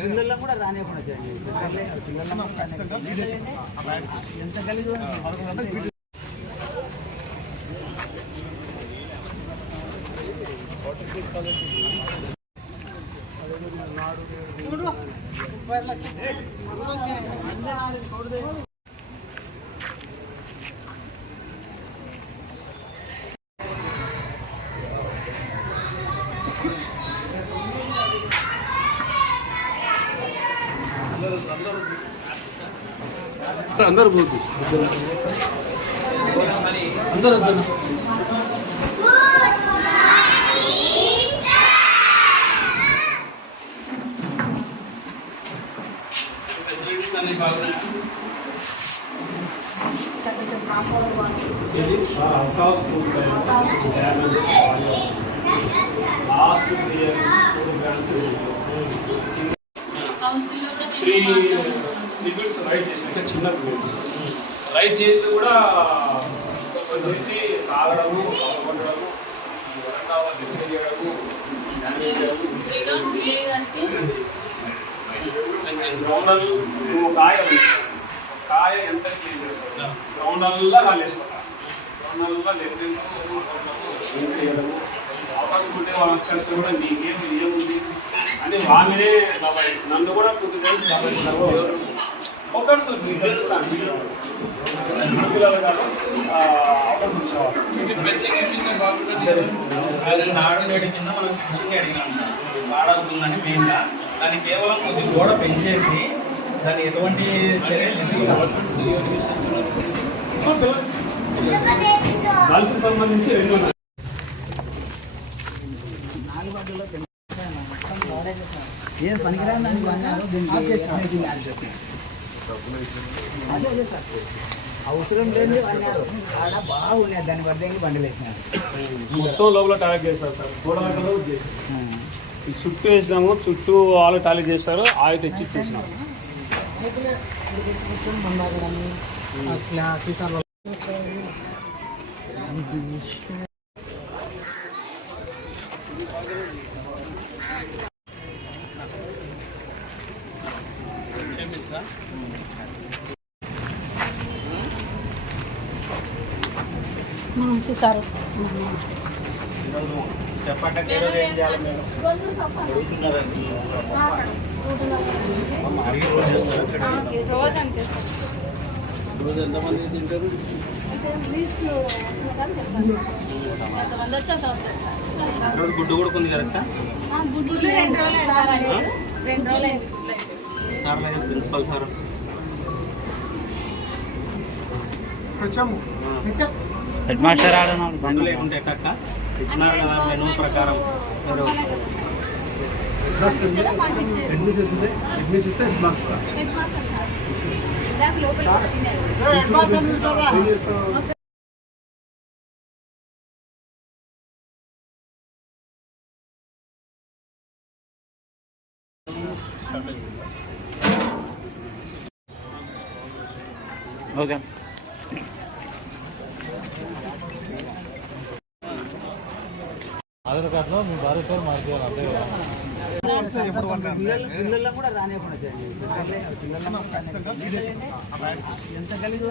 పిల్లల్లో కూడా రానివ్వకుండా చేయండి పిల్లలే పిల్లలు ఎంత గలీజ్ అందరు పోతు. అందరూ అందరు. అవకాశం లాస్ట్ త్రీ లిక్విడ్స్ రైట్ చేసినాక చిన్న రైట్ చేసి కూడా తెలిసి తాగడము గ్రౌండల్ నువ్వు కాయ. కాయ ఎంత క్లీన్ చేస్తావు? గ్రౌండల్లా రాలేసుకుంటా. గ్రౌండల్లా లెఫ్ట్ చేయడము. అవకాశం ఉంటే వాళ్ళు వచ్చేస్తే కూడా నీకేం ఏముంది అని వాళ్ళనే బాబాయ్ నన్ను కూడా కొద్ది పిల్లలు కాదు అవకాశం ఇచ్చేవాళ్ళు కింద మనం ఫిషింగ్ అడిగినాం దాన్ని కేవలం కొద్ది గోడ పెంచేసి దాన్ని ఎటువంటి చర్యలు సంబంధించి రెండు ఏం పనికిరాని దానికి అన్నారు దీనికి దీన్ని ఆపేసి. అదే అదే సార్. అవసరం లేని అన్నారు ఆడ బాగున్నాయి. దాన్ని బట్టి బండి వేసినారు మొత్తం లోపల చేస్తారు సార్. గోడలో ఈ చుట్టూ వేసినాము. చుట్టూ వాళ్ళు టాయిలెట్ చేస్తారు ఆయిల్ తెచ్చి చెప్పండి ఏం చేయాలి అడుగుతున్నారండి రోజు అంతే సార్ రోజు ఎంతమంది తింటారు? గుడ్డు కూడా ఉంది కరెక్టా? ఆ, గుడ్లు రెండు రోజులు. రెండు సార్ లేదా ప్రిన్సిపల్ సార్ హెడ్ మాస్టర్ ఆడనా బండ్లు లేకుంటే ఎట్టక్క ఇచ్చినారు కదా మెనూ ప్రకారం మీరు ఇచ్చేదా మాకు ఇచ్చేది Okay Aadhaar కార్డులో మీ భార్య పేరు మార్చేయాలి అంతే ఎంత గలీజ్